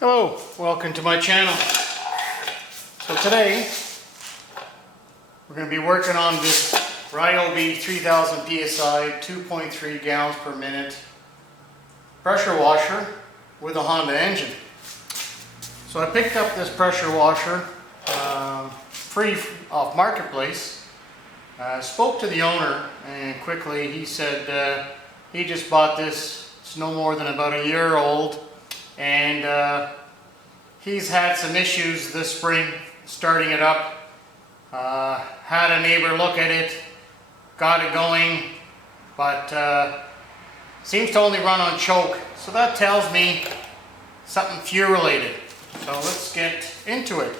Hello, welcome to my channel. So today we're going to be working on this Ryobi 3000 psi 2.3 gallons per minute pressure washer with a Honda engine. So I picked up this pressure washer free off Marketplace. Spoke to the owner and quickly he said he just bought this. It's no more than about a year old. And he's had some issues this spring starting it up. Had a neighbor look at it, got it going, but seems to only run on choke. So that tells me something fuel related. So let's get into it.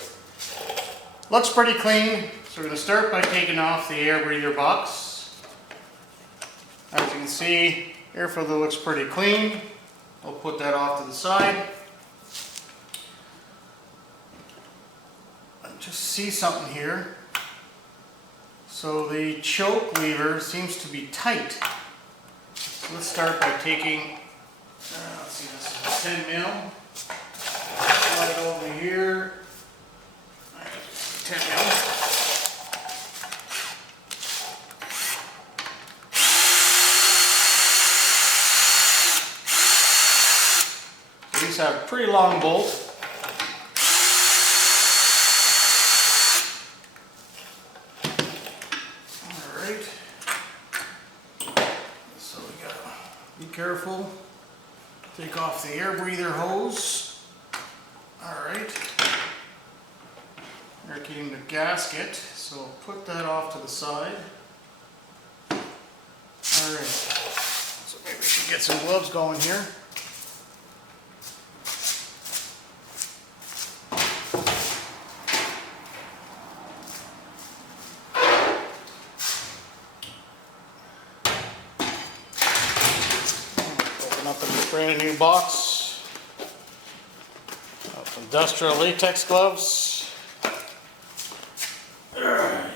Looks pretty clean. So we're going to start by taking off the air breather box. As you can see, air filter looks pretty clean. I'll put that off to the side. I just see something here. So the choke lever seems to be tight. So let's start by taking, let's see, this is a 10 mil. Slide over here. 10 mil. These have a pretty long bolt. Alright. So we gotta be careful. Take off the air breather hose. Alright. We're getting the gasket, so put that off to the side. Alright. So maybe we should get some gloves going here. Up in this brand new box of industrial latex gloves. Alright.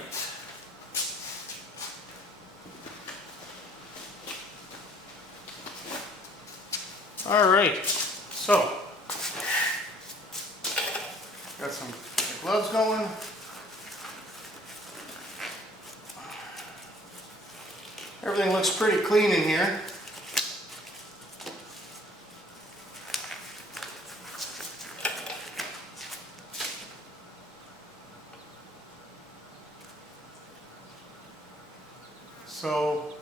Alright, so got some gloves going. Everything looks pretty clean in here. So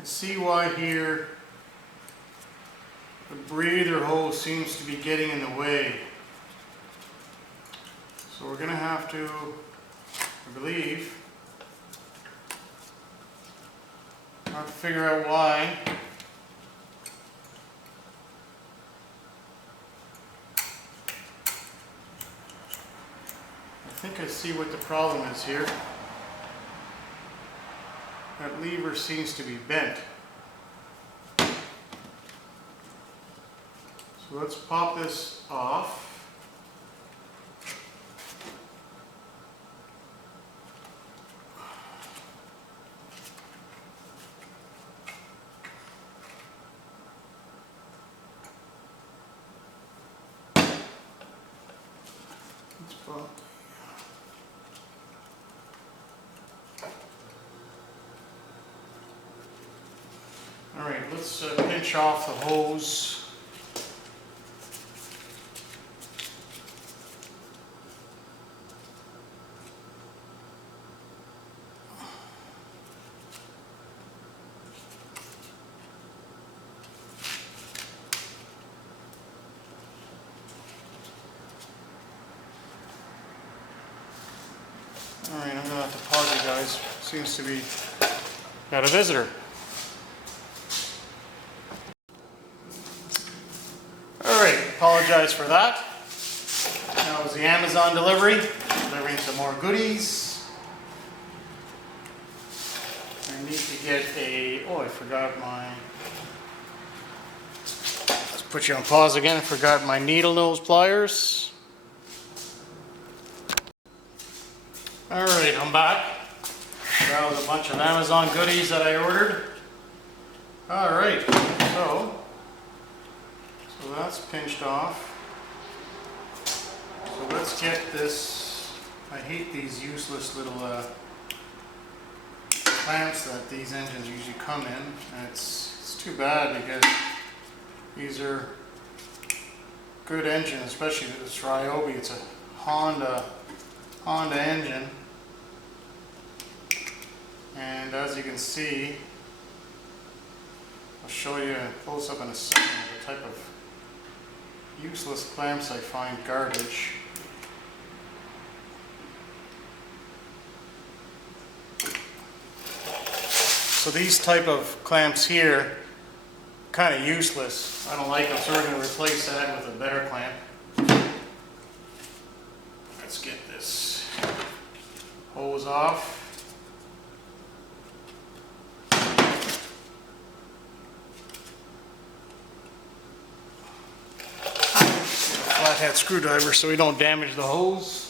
I see why here the breather hose seems to be getting in the way. So we're going to have to, I believe, figure out why. I think I see what the problem is here. That lever seems to be bent. So let's pop this off. Let's pop. Alright, let's pinch off the hose. Alright, I'm going to have to pause you guys. Seems to be got a visitor. Alright, apologize for that. That was the Amazon delivery. Delivering some more goodies. I need to get a, oh I forgot my, let's put you on pause again. I forgot my needle nose pliers. Alright, I'm back. That was a bunch of Amazon goodies that I ordered. Alright, so that's pinched off. So let's get this. I hate these useless little clamps that these engines usually come in. And it's too bad because these are good engines, especially this Ryobi. It's a Honda engine. And as you can see, I'll show you a close-up in a second of the type of useless clamps I find garbage. So these type of clamps here, kind of useless. I don't like them, so we're going to replace that with a better clamp. Let's get this hose off. Flathead screwdriver so we don't damage the hose.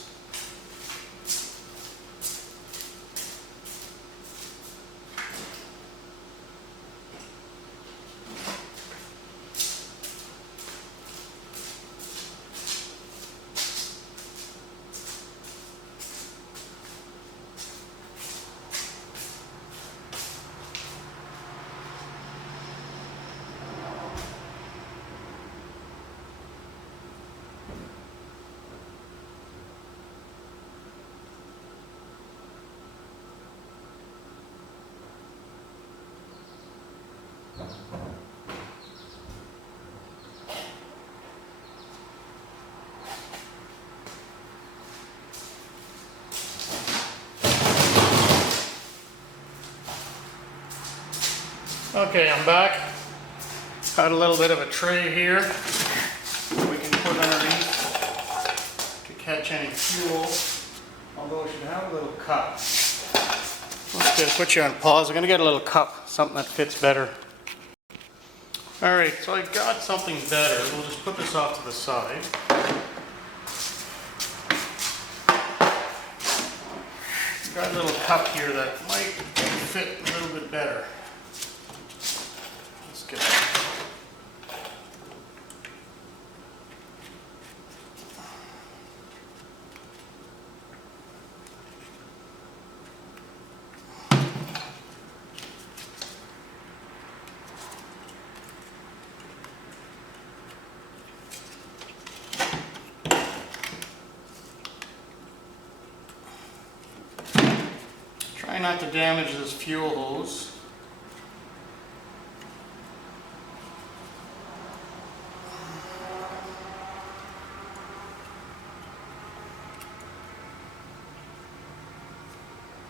Okay, I'm back. Got a little bit of a tray here we can put underneath to catch any fuel, although it should have a little cup. Let's just put you on pause. I'm going to get a little cup, something that fits better. Alright, so I got something better. We'll just put this off to the side. Got a little cup here that might fit a little bit better. Let's get that. Try not to damage this fuel hose.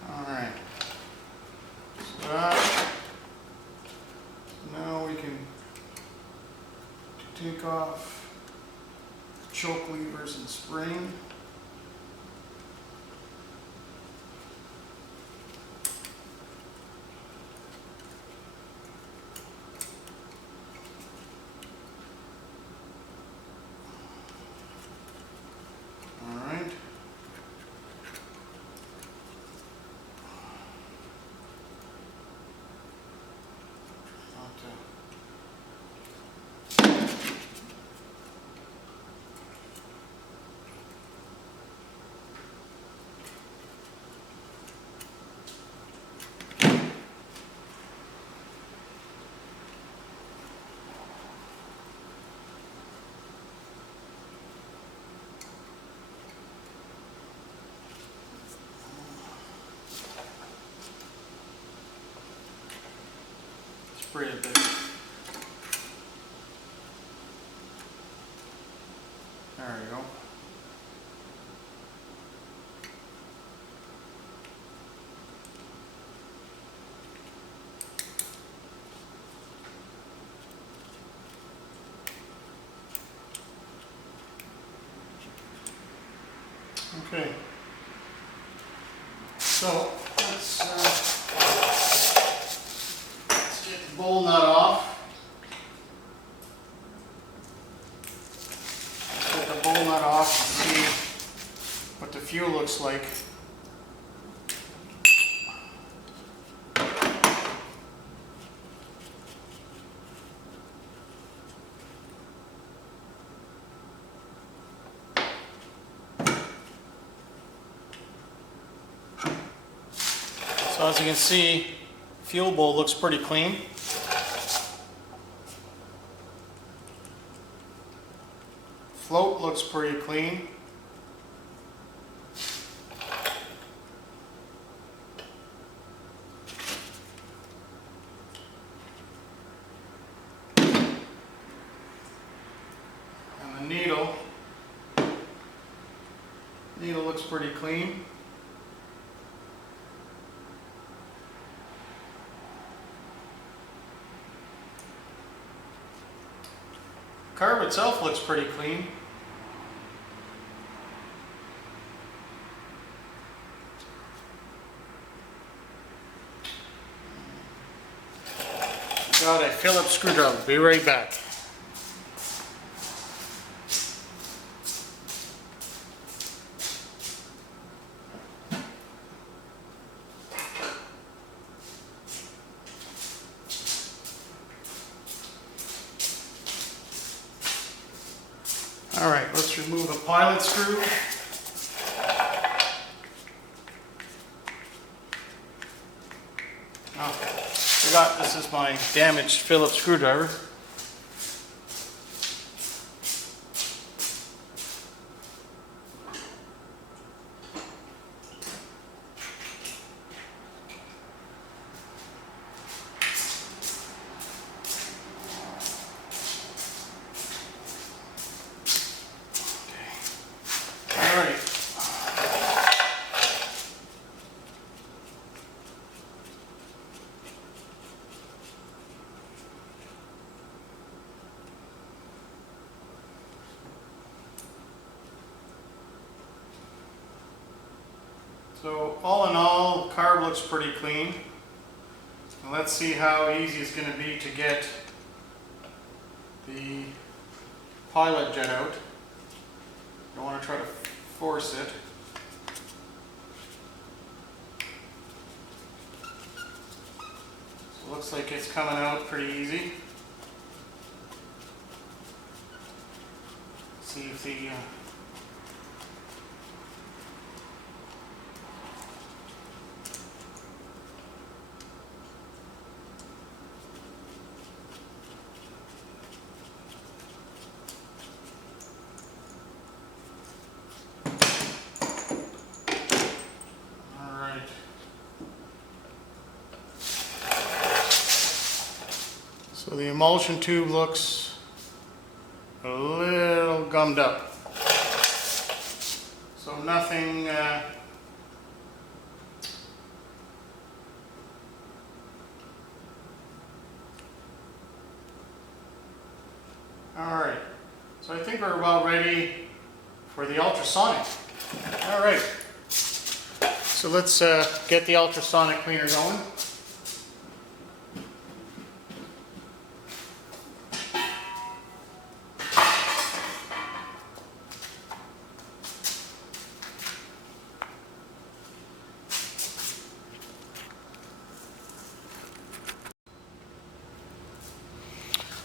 Alright. So now we can take off the choke levers and spring. Spray a bit. There we go. Okay. So let's get the bowl nut off. Let's get the bowl nut off and see what the fuel looks like. So as you can see, fuel bowl looks pretty clean. Float looks pretty clean. And the needle looks pretty clean. Carb itself looks pretty clean. Got a Phillips screwdriver. Be right back. All right, let's remove the pilot screw. Okay, forgot this is my damaged Phillips screwdriver. So all in all, carb looks pretty clean. Now let's see how easy it's going to be to get the pilot jet out. Don't want to try to force it. So it looks like it's coming out pretty easy. See if the so the emulsion tube looks a little gummed up. So nothing all right. So I think we're about ready for the ultrasonic. All right. So let's get the ultrasonic cleaner going.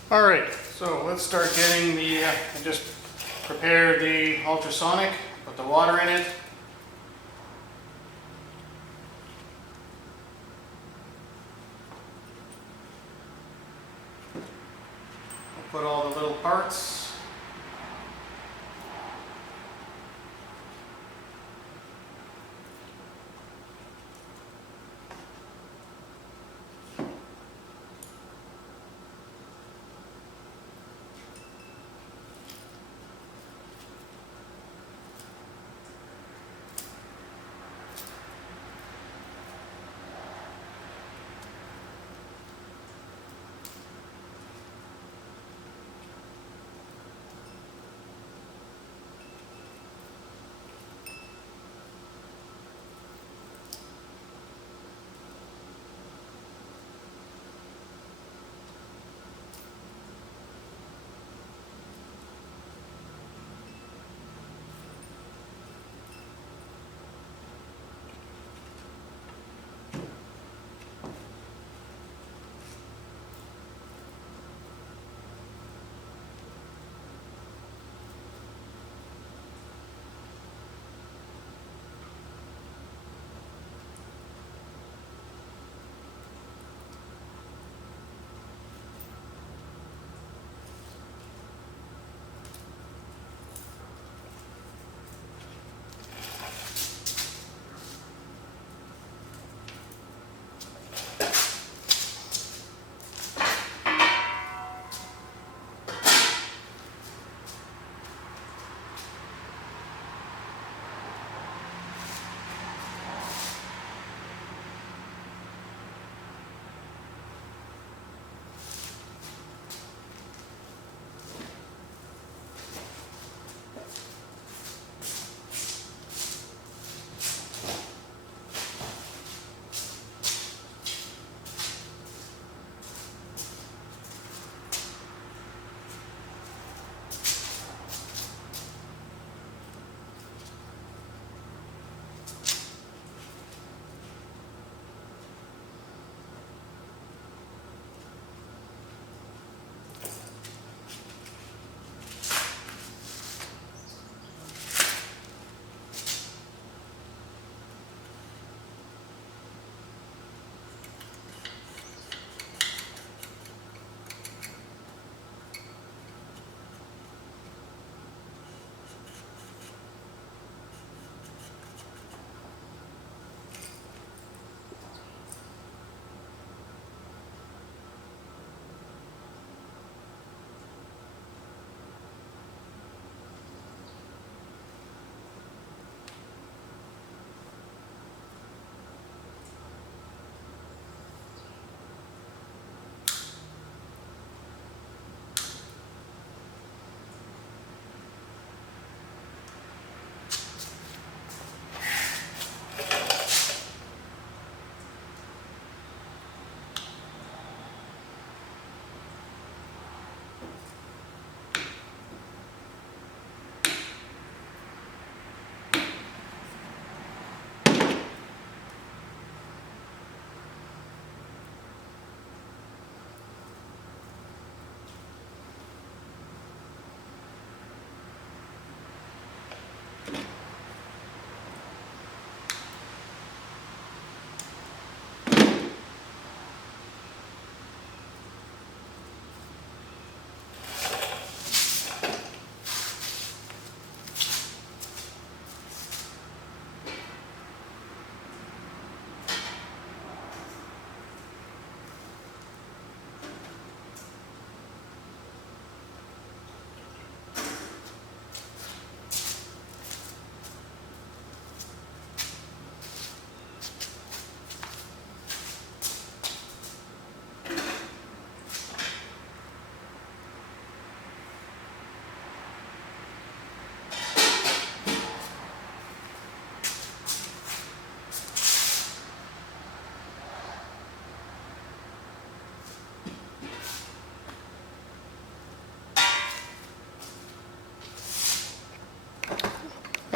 All right, so let's start getting the, I just prepared the ultrasonic, put the water in it. I'll put all the little parts.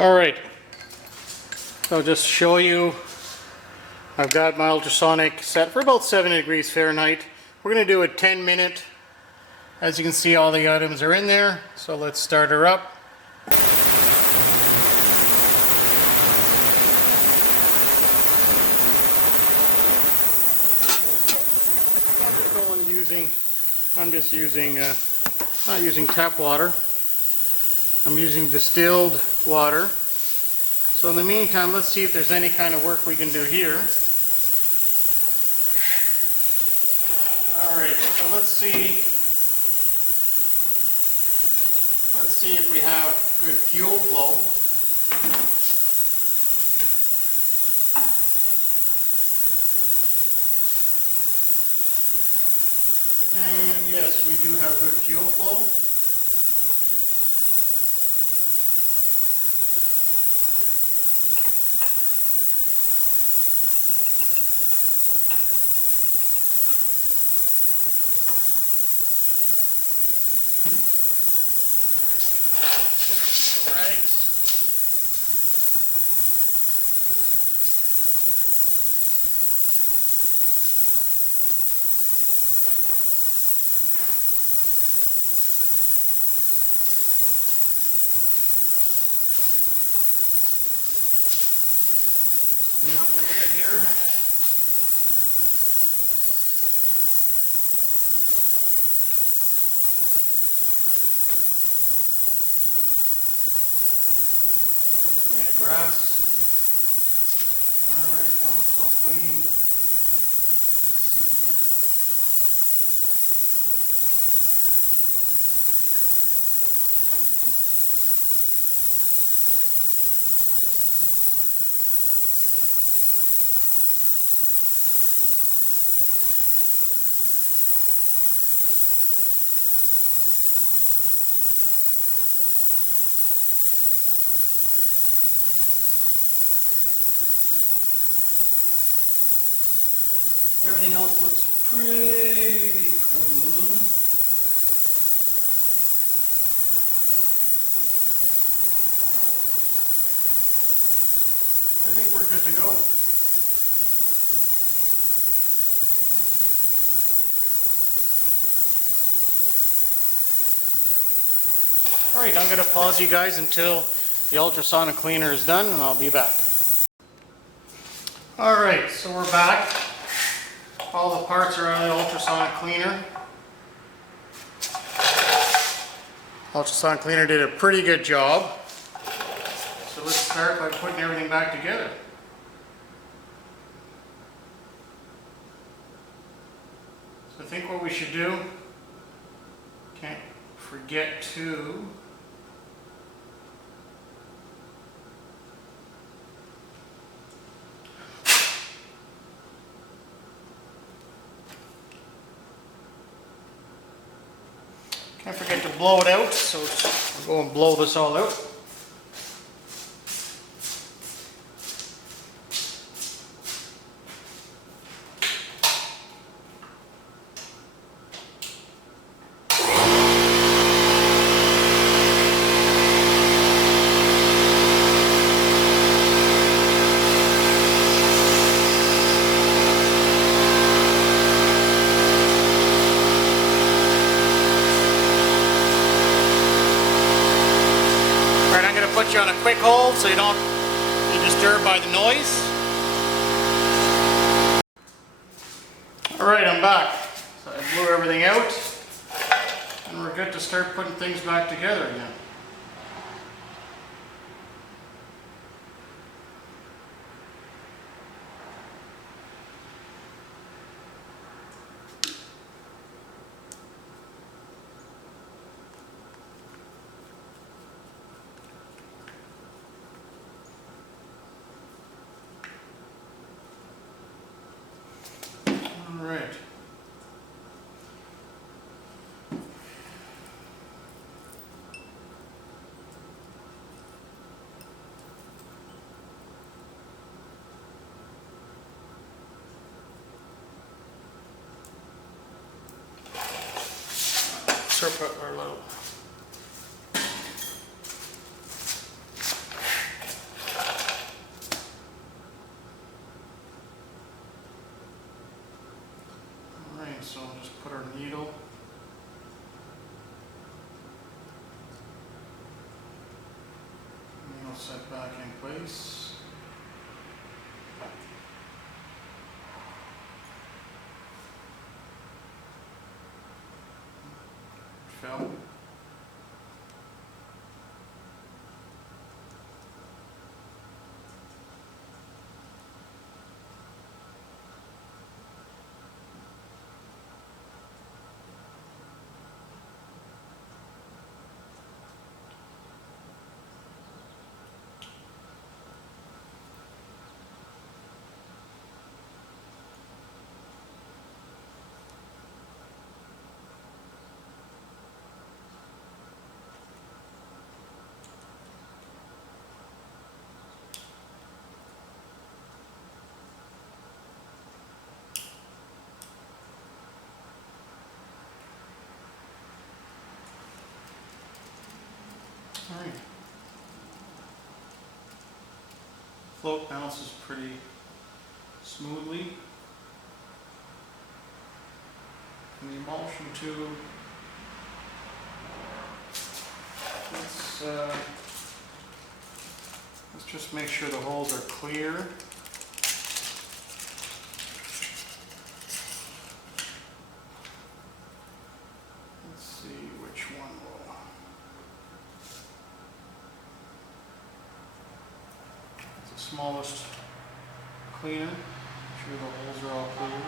Alright, so just show you, I've got my ultrasonic set for about 70 degrees Fahrenheit. We're going to do a 10-minute. As you can see, all the items are in there, so let's start her up. I'm just using, not using tap water. I'm using distilled water. So in the meantime, let's see if there's any kind of work we can do here. Alright, so let's see if we have good fuel flow. And yes, we do have good fuel flow. Clean up a little bit here. Grass. Alright, now it's all clean. Let's see. Everything else looks pretty clean. I think we're good to go. Alright, I'm going to pause you guys until the ultrasonic cleaner is done and I'll be back. Alright, so we're back. All the parts are out of the ultrasonic cleaner. Ultrasonic cleaner did a pretty good job. So let's start by putting everything back together. So I think what we should do, can't forget to can't forget to blow it out, so I'll go and blow this all out. Put you on a quick hold so you don't be disturbed by the noise. Alright, I'm back. So I blew everything out and we're good to start putting things back together again. Alright. Put our little set back in place. Fell. All right. Float bounces pretty smoothly. And the emulsion tube, let's just make sure the holes are clear. Let's see which one will. It's the smallest cleaner. Make sure the holes are all clear.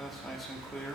That's nice and clear.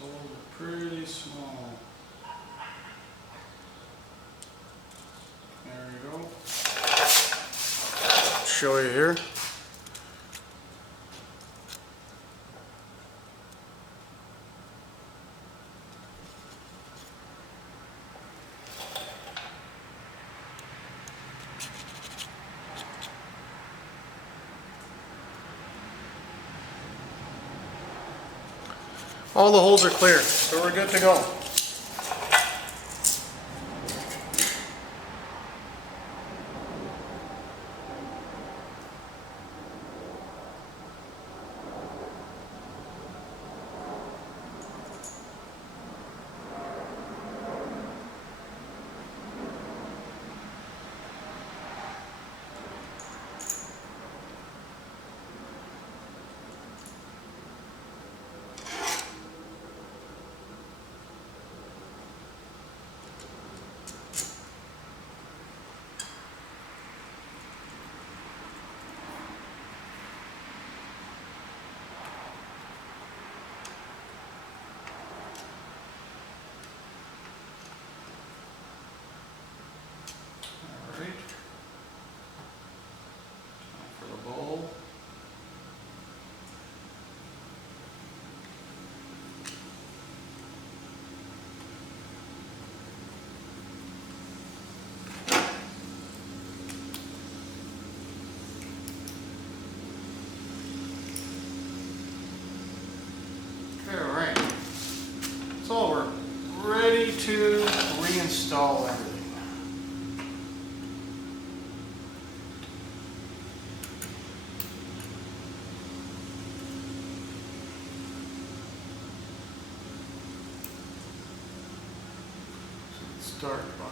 Holes are pretty small. There you go. Show you here. All the holes are clear, so we're good to go. So we're ready to reinstall everything. So let's start by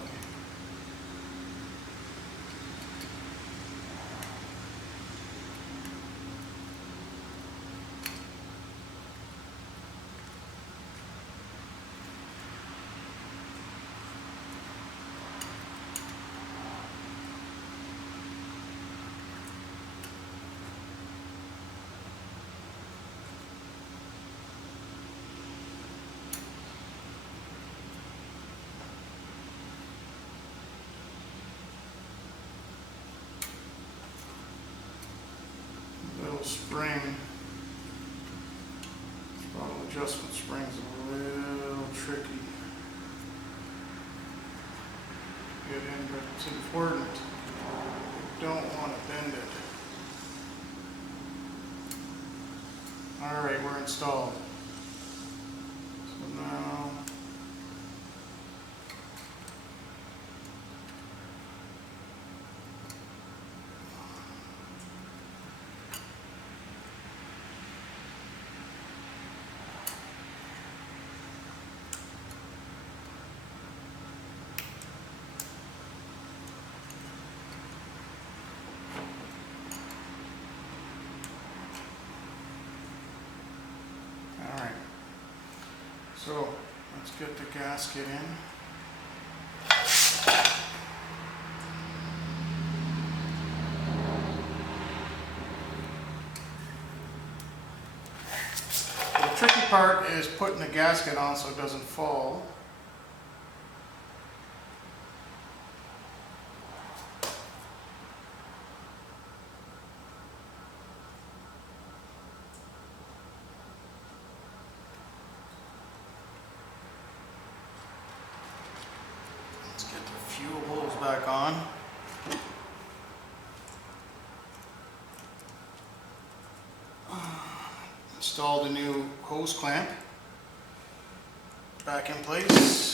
spring. Throttle adjustment spring's a little tricky to get in, but it's important. You don't want to bend it. Alright, we're installed. So now so let's get the gasket in. The tricky part is putting the gasket on so it doesn't fall. Let's get the fuel hose back on. Install the new hose clamp back in place.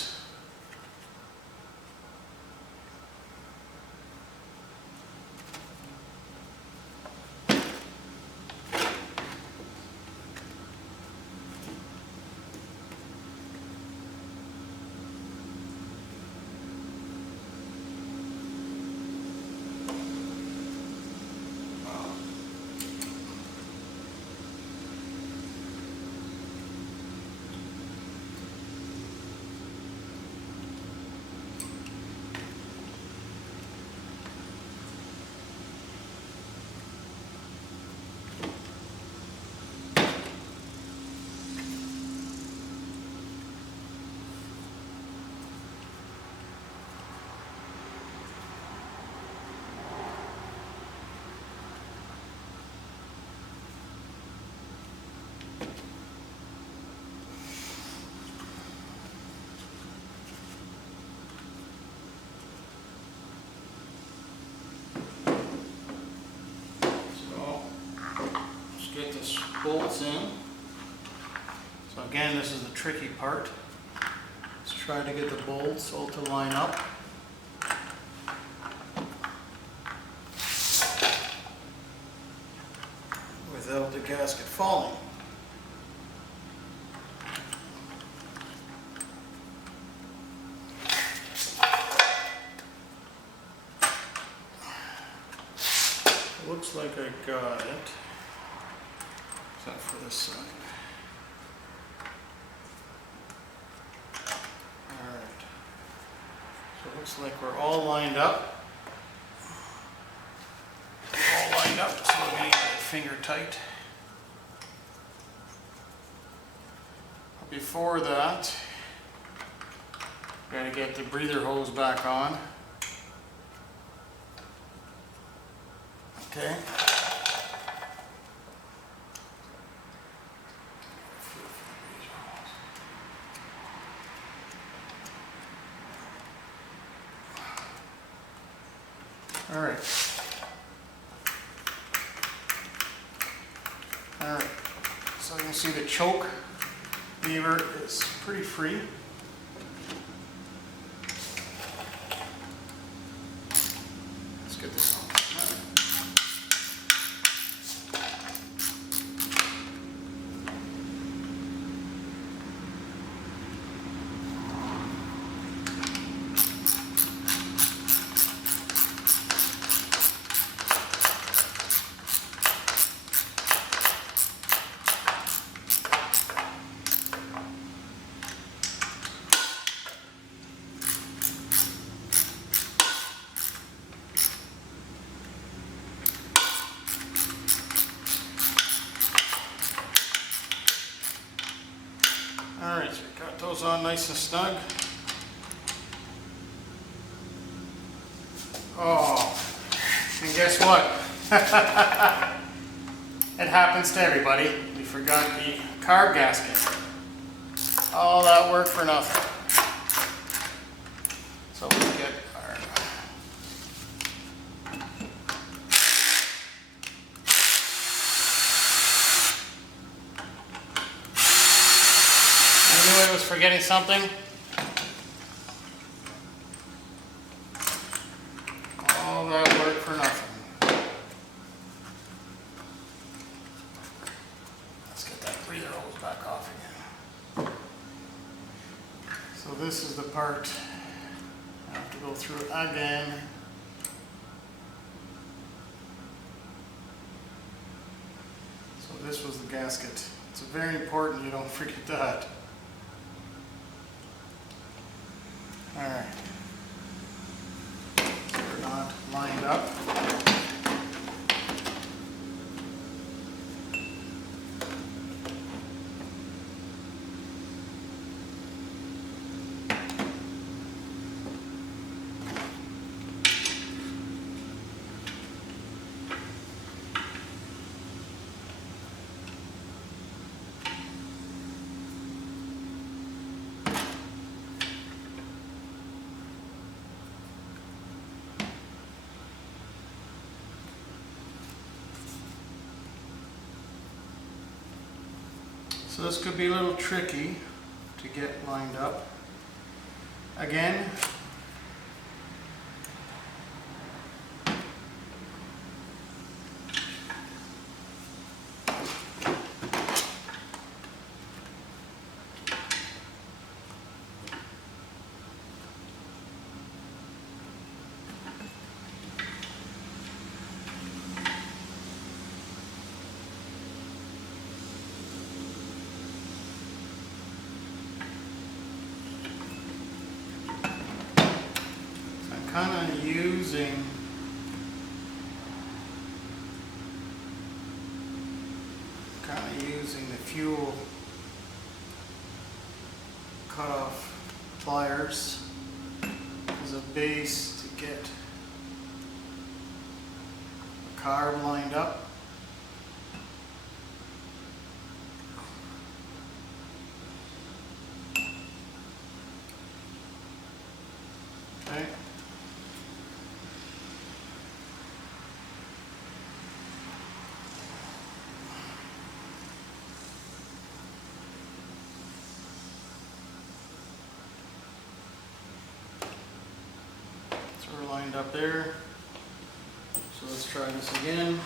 Get the bolts in. So again, this is the tricky part. Let's try to get the bolts all to line up. Without the gasket falling. Looks like I got it. Except for this side. Alright. So it looks like we're all lined up. We're all lined up, so we're going to get it finger tight. But before that, we're going to get the breather hose back on. Okay. All right. So you can see the choke lever is pretty free. Let's get this on. Alright, so we got those on nice and snug. Oh, and guess what? It happens to everybody. We forgot the carb gasket. All that work for nothing. So we get our I knew I was forgetting something. All that work for nothing. Let's get that breather hose back off again. So this is the part I have to go through again. So this was the gasket. It's very important you don't forget that. Alright. They're not lined up. So this could be a little tricky to get lined up. Again, kind of using the fuel cutoff pliers as a base to get the carb lined up. Okay. So we're lined up there. So let's try this again.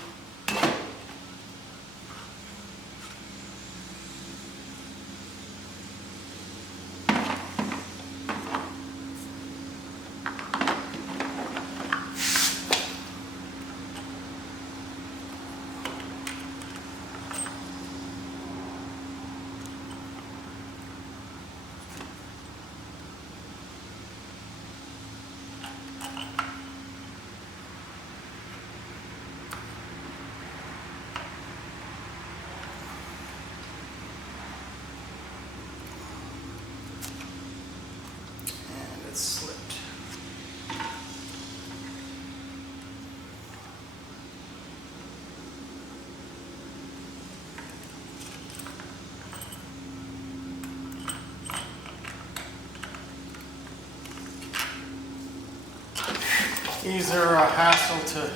Slipped. These are a hassle to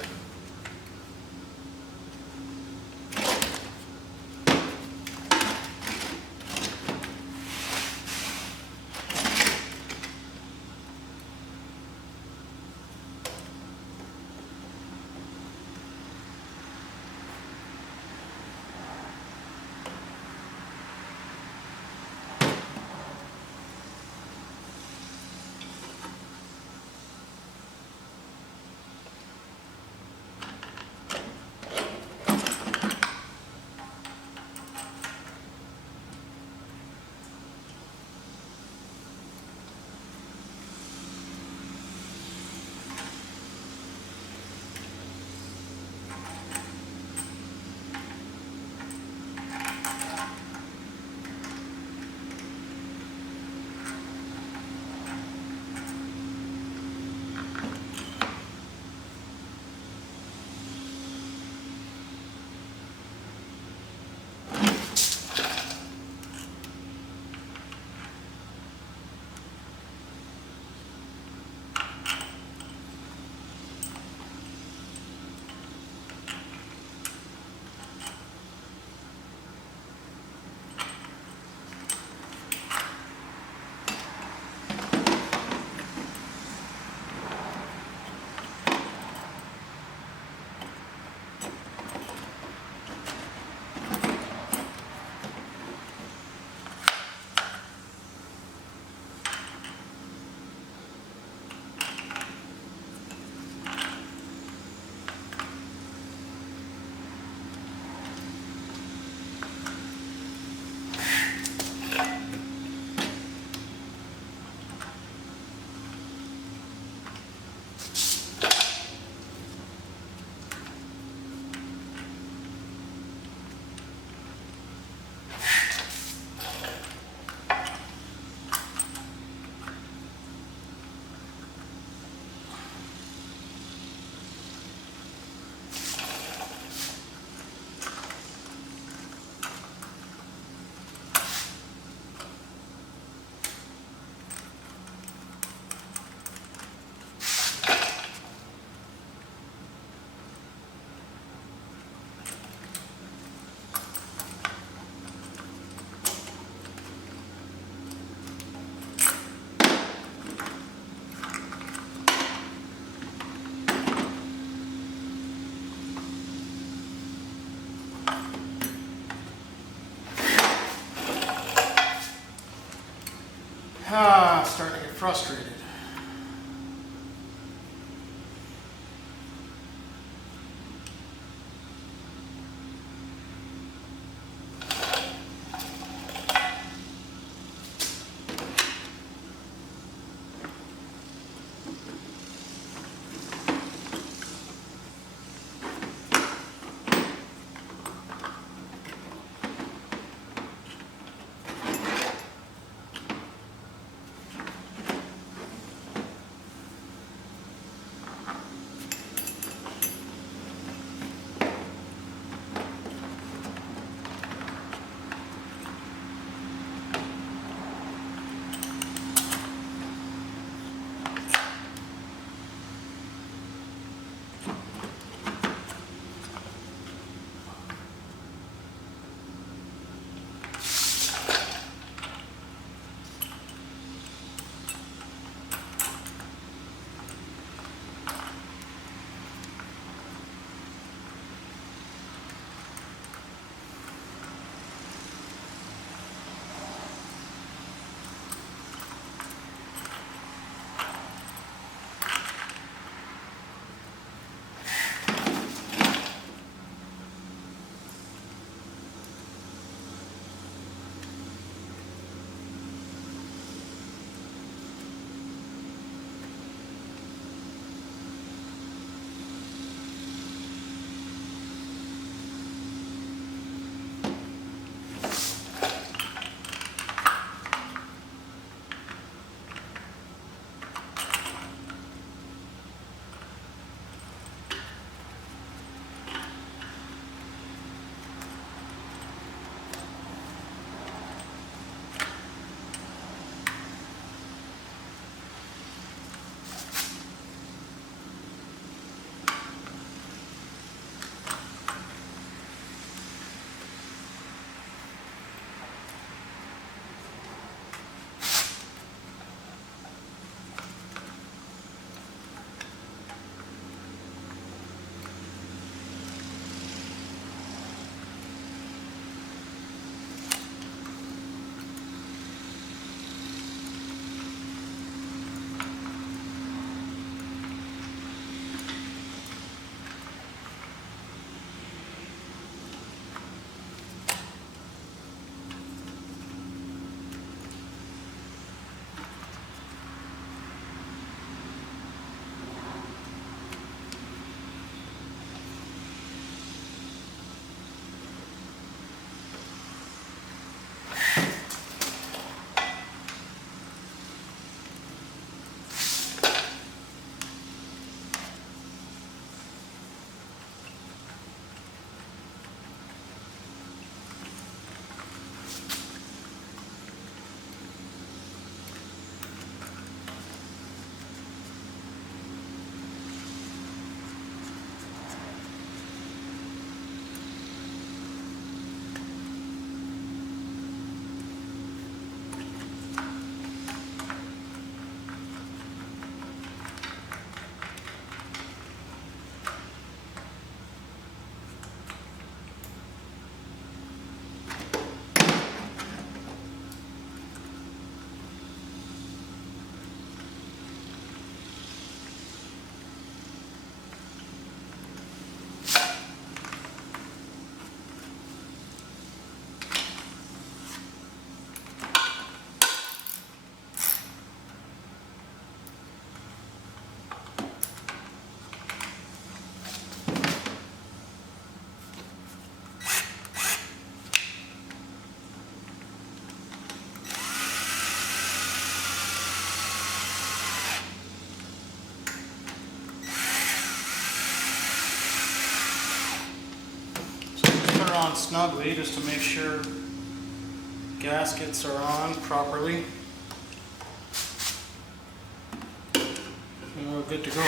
starting to get frustrated. On snugly just to make sure gaskets are on properly, and we're good to go.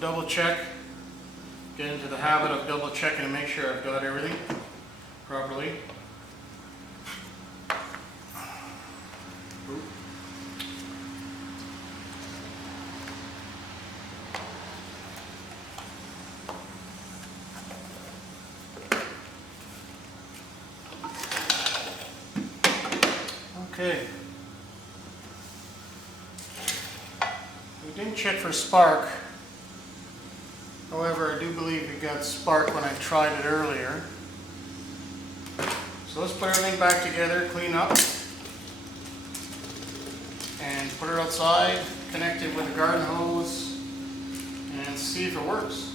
Double check, get into the habit of double checking to make sure I've got everything properly. Okay. We didn't check for spark. However, I do believe it got spark when I tried it earlier. So let's put everything back together, clean up, and put it outside, connect it with a garden hose, and see if it works.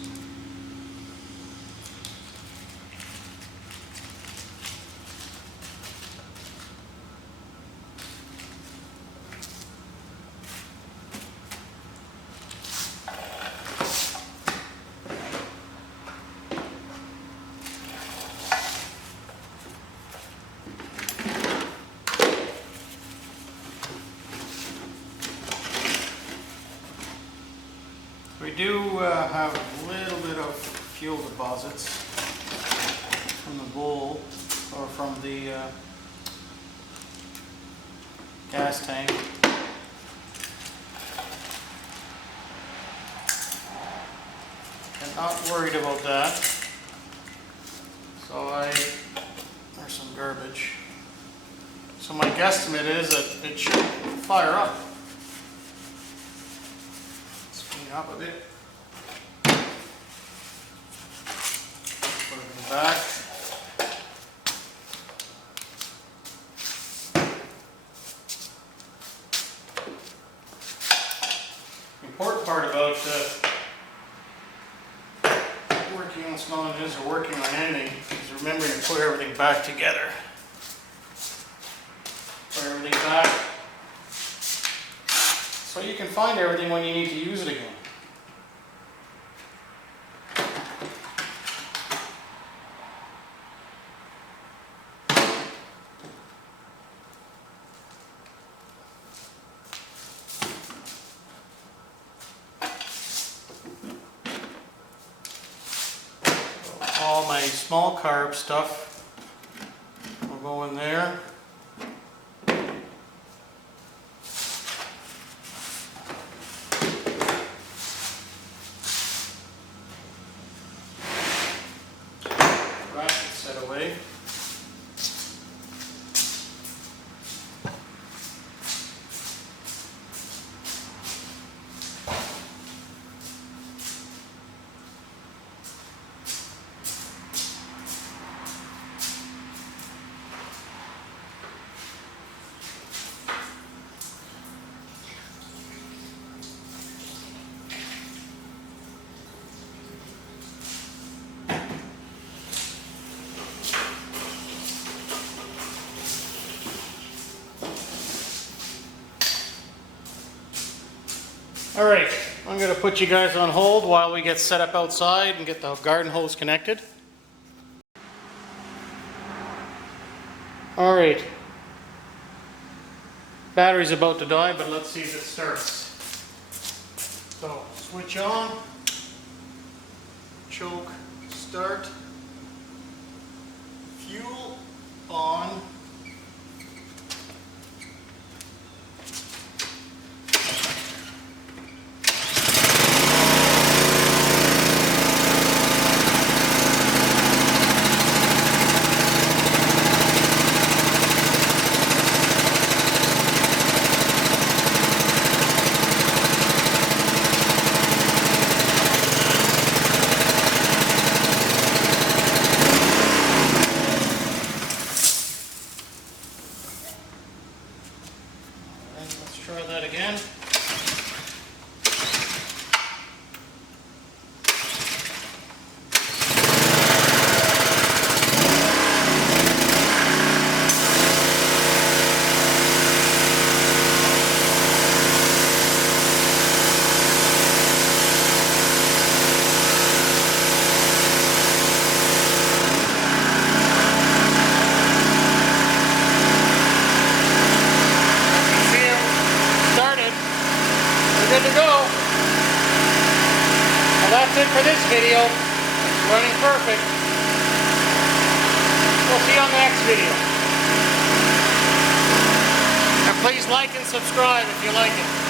We do have a little bit of fuel deposits from the bowl or from the gas tank. I'm not worried about that. So there's some garbage. So my guesstimate is that it should fire up. Up a bit. Put it in the back. The important part about working on small engines or working on anything is remembering to put everything back together. Put everything back so you can find everything when you need to use it again. All my small carb stuff will go in there. Bracket set away. Alright, I'm going to put you guys on hold while we get set up outside and get the garden hose connected. Alright, battery's about to die, but let's see if it starts. So, switch on, choke, start, fuel on. Try that again. Good to go. Well, that's it for this video. It's running perfect. We'll see you on the next video. And please like and subscribe if you like it.